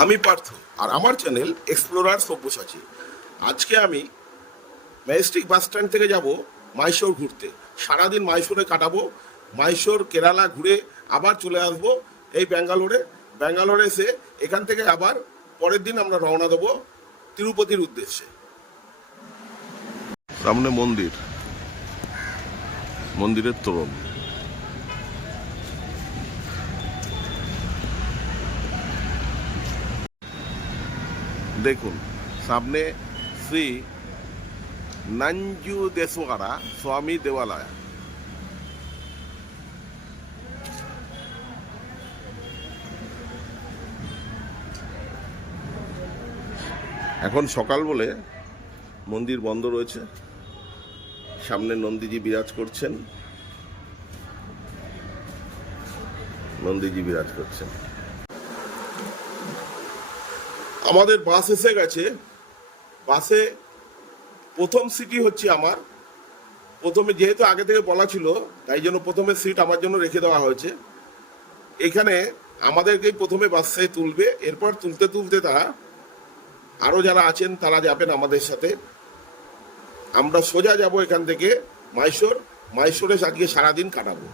আমি পার্থ, আর আমার channel explorer Sabyasachi. আজকে আমি ম্যাজেস্টিক বাস স্ট্যান্ড থেকে যাব মাইশোর ঘুরতে। সারাদিন মাইশোরে কাটাবো মাইশোর কেরালা ঘুরে আবার চলে আসব এই ব্যাঙ্গালোরে ব্যাঙ্গালোরে এসে এখান থেকে আবার পরের দিন আমরা রওনা দেবো তিরুপতির উদ্দেশ্যে। সামনে মন্দির। মন্দিরের তোরণ। দেখুন, সামনে শ্রী নাঞ্জু দেশওয়ারা স্বামী দেওয়ালয়। এখন সকাল বলে মন্দির বন্ধ রয়েছে। সামনে নন্দীজি বিরাজ করছেন। নন্দীজি বিরাজ করছেন। আমাদের বাস এসে গেছে। বাসে প্রথম সিটই হচ্ছে আমার। প্রথমে যেহেতু আগে থেকে বলা ছিল, তাই জন্য প্রথমে সিট আমার জন্য রেখে দেওয়া হয়েছে। এখানে আমাদেরকেই প্রথমে বাসে তুলবে, এরপর তুলতে তুলতে তারা আরও যারা আছেন, তারা যাবেন আমাদের সাথে। আমরা সোজা যাব এখান থেকে মাইশোর মাইশোরে আজকে সারাদিন কাটাবো।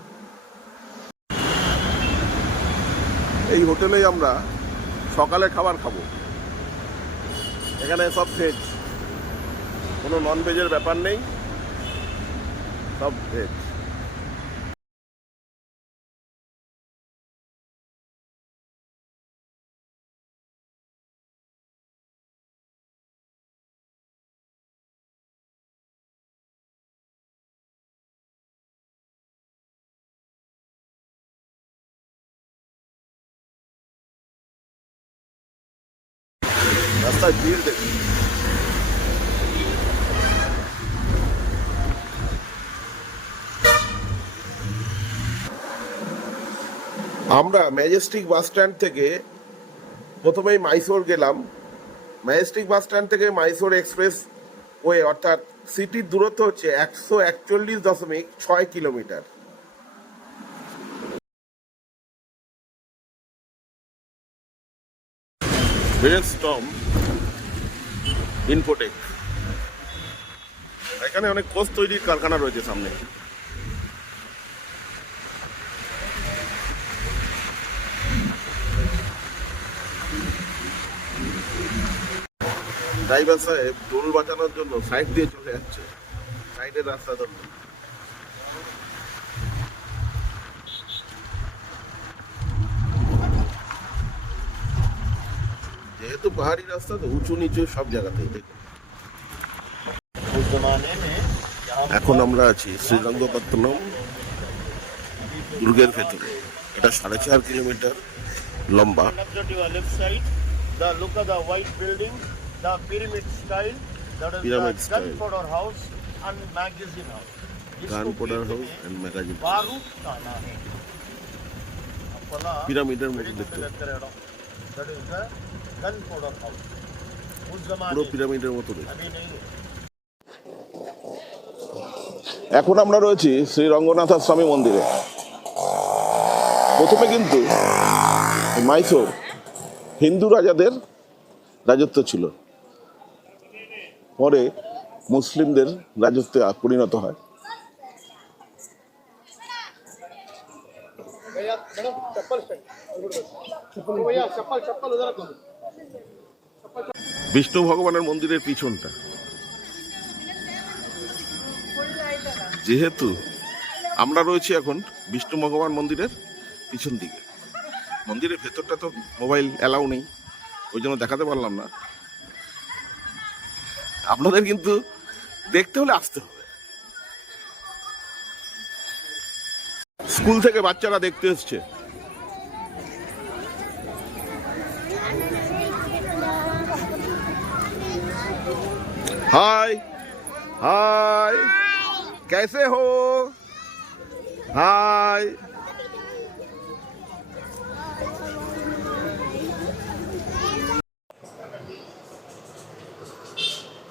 এই হোটেলেই আমরা সকালে খাবার খাব। এখানে সব ভেজ কোনো নন ভেজের ব্যাপার নেই। সব ভেজ আমরা ম্যাজেস্টিক বাস স্ট্যান্ড থেকে প্রথমেই মাইসোর গেলাম। ম্যাজেস্টিক বাস স্ট্যান্ড থেকে মাইসোর এক্সপ্রেস ওয়ে অর্থাৎ সিটির দূরত্ব হচ্ছে একশো একচল্লিশ দশমিক ছয় কিলোমিটার। স্টম ইনফোটেক এখানে অনেক কোচ তৈরির কারখানা রয়েছে সামনে। ড্রাইভার সাহেব টোল বাঁচানোর জন্য সাইড দিয়ে চলে যাচ্ছে। সাইডের রাস্তা ধরুন যেহেতু পাহাড়ি রাস্তা, তো উঁচু নিচু সব জায়গাতেই এখন আমরা আছি শ্রীরঙ্গপত্তনম দুর্গের ভেতরে। এটা সাড়ে চার কিলোমিটার লম্বা। পিরামিড স্টাইল পিরামিডের মতো দেখতে में लगता रहना। That is the gunpowder house. उस जमाने পুরো में, পিরামিডের মতো দেখতে अभी नहीं है এখন আমরা রয়েছি শ্রী রঙ্গনাথ স্বামী মন্দিরে প্রথমে কিন্তু মাইসোর হিন্দু রাজাদের রাজত্ব ছিল পরে মুসলিমদের রাজত্বে পরিণত হয় বিষ্ণু ভগবানের মন্দিরের পিছনটা। যেহেতু আমরা রয়েছি এখন বিষ্ণু ভগবান মন্দিরের পিছন দিকে। মন্দিরের ভেতরটা তো মোবাইল অ্যালাউ নেই, ওই জন্য দেখাতে পারলাম না। আপনাদের কিন্তু দেখতে হলে আসতে হবে। স্কুল থেকে বাচ্চারা দেখতে এসছে। हाय हाय कैसे हो हाय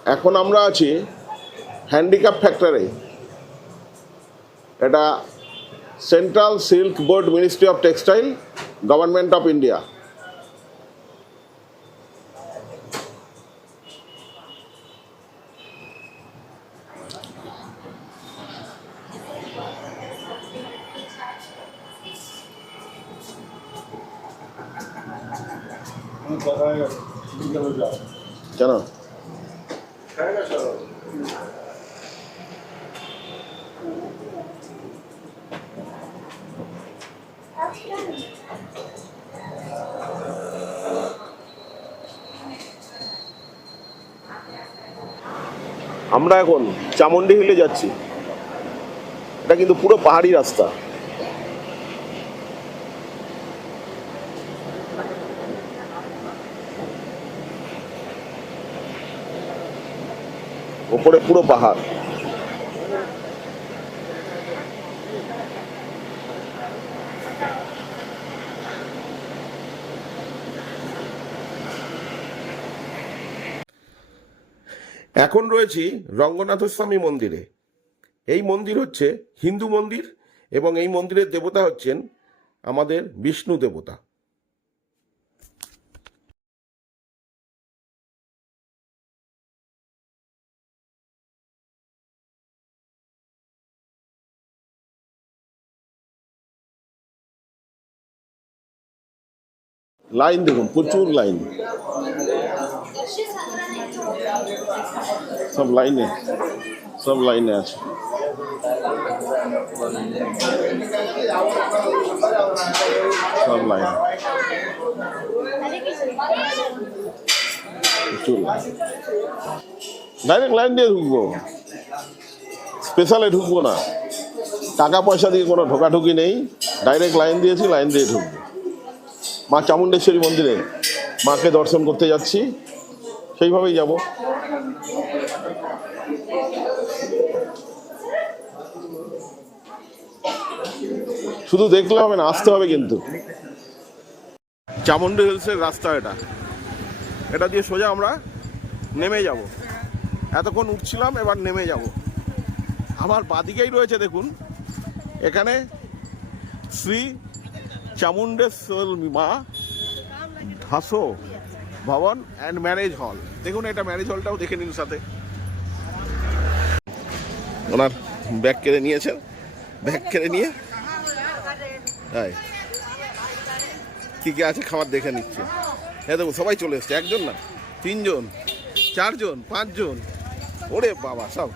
এখন আমরা আছি হ্যান্ডিক্যাপ ফ্যাক্টরি এটা central silk board ministry of textile government of India কেন? আমরা এখন চামুন্ডি হিলে যাচ্ছি। এটা কিন্তু পুরো পাহাড়ি রাস্তা। ওপরে পুরো পাহাড়। এখন রয়েছি রঙ্গনাথস্বামী মন্দিরে। এই মন্দির হচ্ছে হিন্দু মন্দির এবং এই মন্দিরের দেবতা হচ্ছেন আমাদের বিষ্ণু দেবতা। লাইন দেখুন, প্রচুর লাইন সব লাইনে সব লাইনে আছে। সব লাইন প্রচুর ডাইরেক্ট লাইন দিয়ে ঢুকবো। স্পেশালে ঢুকবো না। টাকা পয়সা দিয়ে কোনো ঢোকাঢুকি নেই। ডাইরেক্ট লাইন দিয়েছি লাইন দিয়ে ঢুকবো। মা চামুণ্ডেশ্বরী মন্দিরে মাকে দর্শন করতে যাচ্ছি। সেইভাবেই যাব। শুধু দেখলে হবে না, আসতে হবে কিন্তু। চামুন্ডি হিলসের রাস্তা এটা। এটা দিয়ে সোজা আমরা নেমে যাব। এতক্ষণ উঠছিলাম, এবার নেমে যাব। আমার বাদিকেই রয়েছে, দেখুন। এখানে শ্রী চামুণ্ডেশ্বর মা হাসো। ভবন অ্যান্ড ম্যারেজ হল দেখুন এটা ম্যারেজ হলটাও দেখে নিন সাথে। ওনার ব্যাগ কেড়ে নিয়েছেন। ব্যাগ কেড়ে নিয়ে। তাই কি আছে খাবার দেখে নিচ্ছে। হ্যাঁ দেখুন, সবাই চলে এসছে। একজন না, তিনজন, চারজন, পাঁচজন। ওরে বাবা, সব।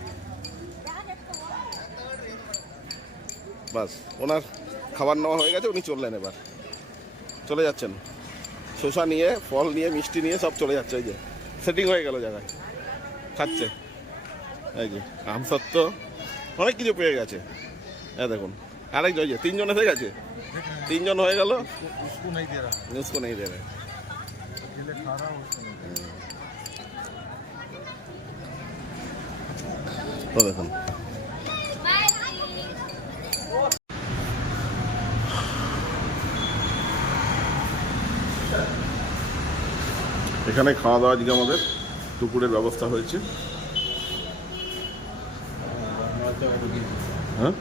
বাস, ওনার খাবার নেওয়া হয়ে গেছে, উনি চললেন এবার। চলে যাচ্ছেন। শসা নিয়ে, ফল নিয়ে, মিষ্টি নিয়ে সব চলে যাচ্ছে ওই যে। সেটিং হয়ে গেল জায়গায়। খাচ্ছে। এই যে আমসত্ত্ব অনেক কিছু পেয়ে গেছে। হ্যাঁ দেখুন, আরেক যে, তিনজন এসে গেছে? তিনজন হয়ে গেল? নিউজকো নেই দেবে। দেখুন। এখানে খাওয়া দাওয়া আজকে আমাদের দুপুরের ব্যবস্থা হয়েছে। হ্যাঁ?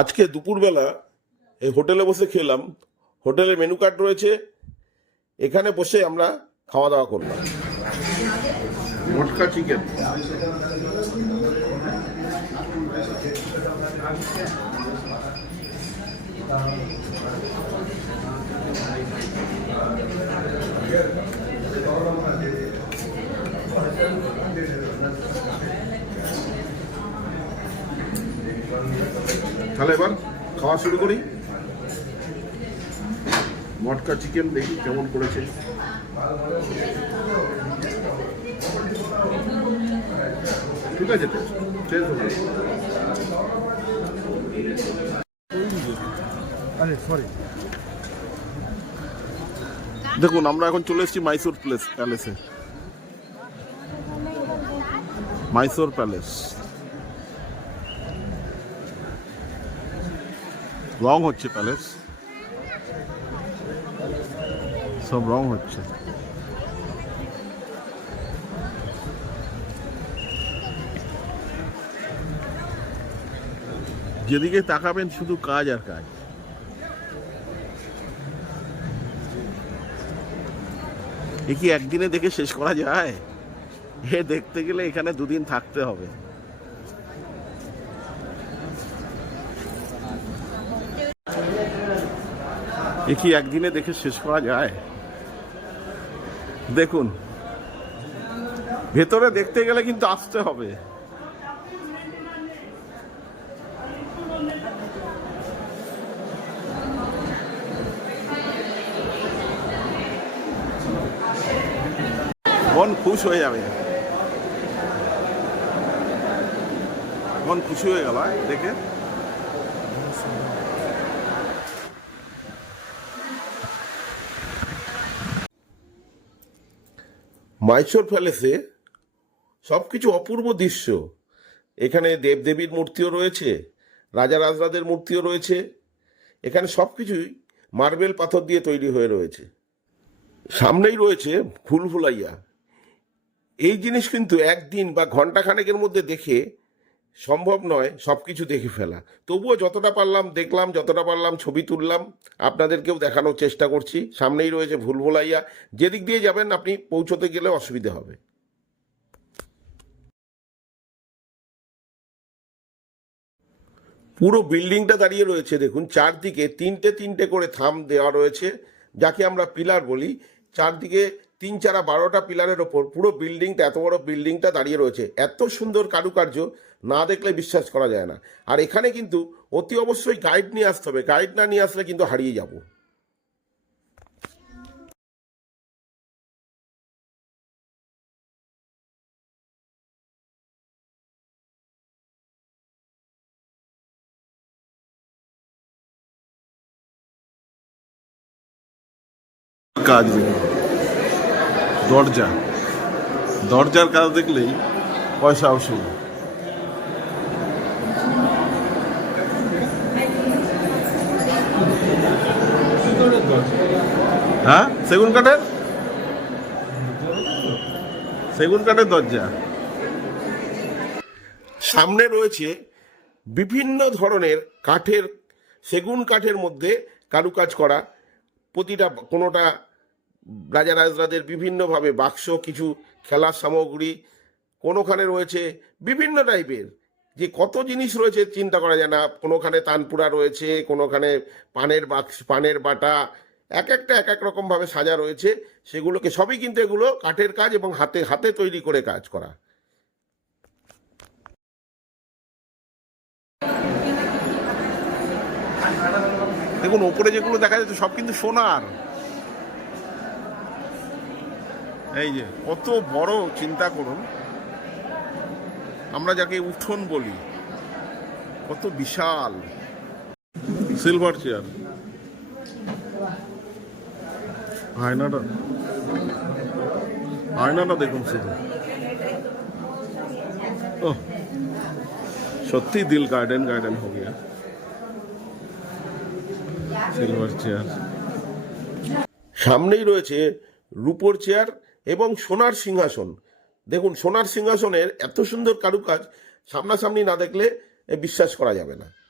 আজকে দুপুরবেলা এই হোটেলে বসে খেলাম। হোটেলে মেনু কার্ড রয়েছে। এখানে বসে আমরা খাওয়া দাওয়া করলাম। মটকা চিকেন তাহলে এবার খাওয়া শুরু করি। মটকা চিকেন দেখি কেমন করেছে। ঠিক আছে তো? টেস্ট দেখুন, আমরা এখন চলে এসেছি মাইসোর প্লেস প্যালেসে মাইসোর প্যালেস রং হচ্ছে প্যালেস সব রং হচ্ছে। যেদিকে তাকাবেন শুধু কাজ আর কাজ। এ কি একদিনে দেখে শেষ করা যায়? এ দেখতে গেলে এখানে দুদিন থাকতে হবে। এ কি একদিনে দেখে শেষ করা যায়? দেখুন, ভেতরে দেখতে গেলে কিন্তু আসতে হবে। মন খুশ হয়ে যাবে। মন খুশি হয়ে গেল আহ, দেখে। মাইসোর প্যালেসে সব কিছু অপূর্ব দৃশ্য। এখানে দেবদেবীর মূর্তিও রয়েছে রাজা রাজরাদের মূর্তিও রয়েছে। এখানে সব কিছুই মার্বেল পাথর দিয়ে তৈরি হয়ে রয়েছে। সামনেই রয়েছে ভুলভুলাইয়া এই জিনিস কিন্তু একদিন বা ঘন্টাখানেকের মধ্যে দেখে সম্ভব নয় সব কিছু দেখে ফেলা। তবুও যতটা পারলাম দেখলাম, যতটা পারলাম ছবি তুললাম, আপনাদেরকেও দেখানোর চেষ্টা করছি। সামনেই রয়েছে ভুলভুলাইয়া যেদিক দিয়ে যাবেন, আপনি পৌঁছতে গেলে অসুবিধা হবে। পুরো বিল্ডিংটা দাঁড়িয়ে রয়েছে, দেখুন, চারদিকে তিনটে তিনটে করে থাম দেওয়া রয়েছে, যাকে আমরা পিলার বলি। চারদিকে তিন চারা বারোটা পিলারের ওপর পুরো বিল্ডিংটা, এত বড় বিল্ডিংটা দাঁড়িয়ে রয়েছে। এত সুন্দর কারুকার্য না দেখলে বিশ্বাস করা যায় না। আর এখানে কিন্তু অতি অবশ্যই গাইড নিয়ে আসতে হবে। গাইড না নিয়ে আসলে কিন্তু হারিয়ে যাব। কাজ দরজা। দরজার কাজ দেখলেই পয়সা অসুল হ্যাঁ? সেগুন কাঠের? সেগুন কাঠের দরজা। সামনে রয়েছে বিভিন্ন ধরনের কাঠের, সেগুন কাঠের মধ্যে কারুকাজ করা প্রতিটা কোনোটা রাজা রাজরাদের বিভিন্নভাবে বাক্স, কিছু খেলার সামগ্রী, কোনোখানে রয়েছে বিভিন্ন টাইপের। যে কত জিনিস রয়েছে, চিন্তা করা যায় না। কোনোখানে তানপুরা রয়েছে, কোনোখানে পানের বাক্স, পানের বাটা এক একটা এক এক রকমভাবে সাজা রয়েছে। সেগুলোকে, সবই কিন্তু এগুলো কাঠের কাজ এবং হাতে হাতে তৈরি করে কাজ করা। দেখুন, ওপরে যেগুলো দেখা যাচ্ছে, সব কিন্তু সোনার। এই যে, কত বড় চিন্তা করুন। আমরা যাকে উঠোন বলি, কত বিশাল। সিলভার চেয়ার আয়নাটা। আয়নাটা দেখুন শুধু। ও, সত্যি দিল গার্ডেন গার্ডেন হো গিয়া। সিলভার চেয়ার সামনেই রয়েছে রূপোর চেয়ার এবং সোনার সিংহাসন। দেখুন, সোনার সিংহাসনের এত সুন্দর কারুকাজ সামনাসামনি না দেখলে বিশ্বাস করা যাবে না।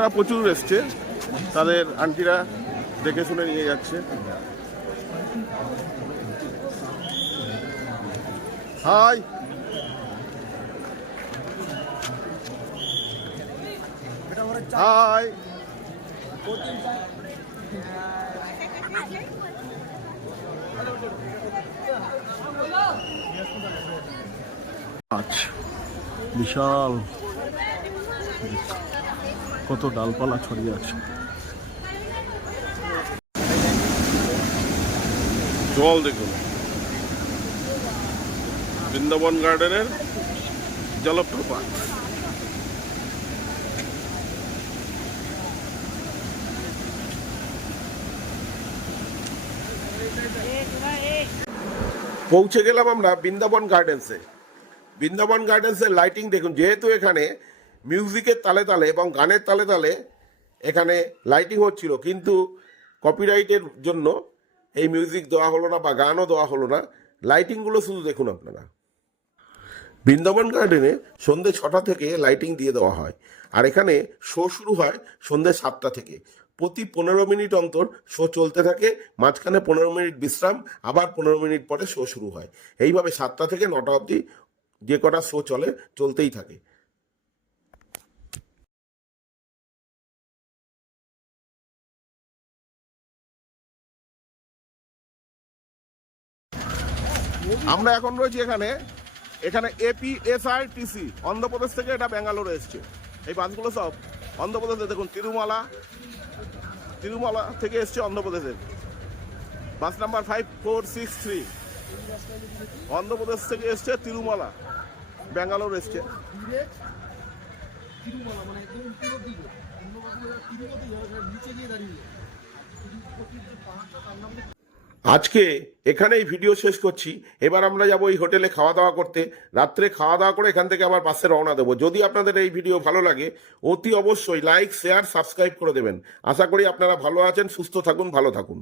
তারা প্রচুর এসছে। তাদের আন্টিরা দেখে শুনে নিয়ে যাচ্ছে। হাই! হাই! আচ্ছা বিশাল। কত ডালপালা ছড়িয়ে আছে। জল দেখুন। বৃন্দাবন গার্ডেনের জলপ্রপাত। পৌঁছে গেলাম আমরা বৃন্দাবন গার্ডেন্সে। বৃন্দাবন গার্ডেন্সের লাইটিং দেখুন, যেহেতু এখানে মিউজিকের তালে তালে এবং গানের তালে তালে এখানে লাইটিং হচ্ছিল। কিন্তু কপিরাইটের জন্য এই মিউজিক দেওয়া হলো না বা গানও দেওয়া হলো না। লাইটিংগুলো শুধু দেখুন আপনারা। বৃন্দাবন গার্ডেনে সন্ধ্যে ছটা থেকে লাইটিং দিয়ে দেওয়া হয়। আর এখানে শো শুরু হয় সন্ধ্যে সাতটা থেকে। প্রতি পনেরো মিনিট অন্তর শো চলতে থাকে। মাঝখানে পনেরো মিনিট বিশ্রাম, আবার পনেরো মিনিট পরে শো শুরু হয়। এইভাবে সাতটা থেকে নটা অবধি যে কটা শো চলে, চলতেই থাকে। আমরা এখন রয়েছি এখানে এখানে এপিএসআরটিসি অন্ধ্রপ্রদেশ থেকে এটা ব্যাঙ্গালোরে এসছে। এই বাসগুলো সব অন্ধ্রপ্রদেশে, দেখুন, তিরুমালা তিরুমালা থেকে এসছে অন্ধ্রপ্রদেশের bus number five four six three Andhra Pradesh থেকে এসছে তিরুমালা, ব্যাঙ্গালোর এসছে। আজকে এখানেই ভিডিও শেষ করছি। এবার আমরা যাব এই হোটেলে খাওয়া দাওয়া করতে। রাত্রে খাওয়া দাওয়া করে এখান থেকে আবার বাসে রওনা দেবো। যদি আপনাদের এই ভিডিও ভালো লাগে, অতি অবশ্যই লাইক, শেয়ার, সাবস্ক্রাইব করে দেবেন। আশা করি আপনারা ভালো আছেন, সুস্থ থাকুন, ভালো থাকুন।